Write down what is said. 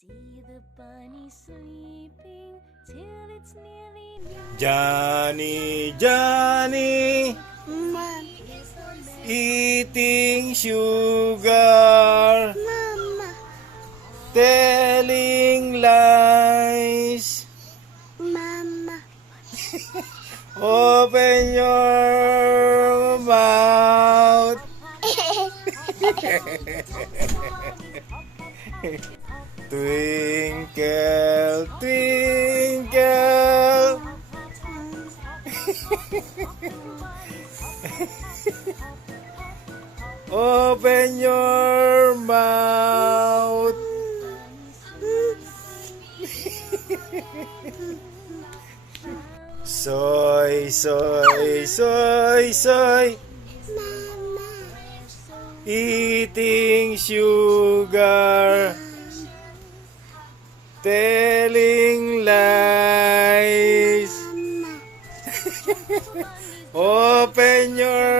See the bunny sleeping till it's nearly night. Johnny, Johnny, Mama, eating sugar, Mama, telling lies. Mama, Open your mouth. Twinkle, twinkle. Open your mouth. Soy, soy, soy, soy. Mama, Eating sugar, telling lies. Mama, Open your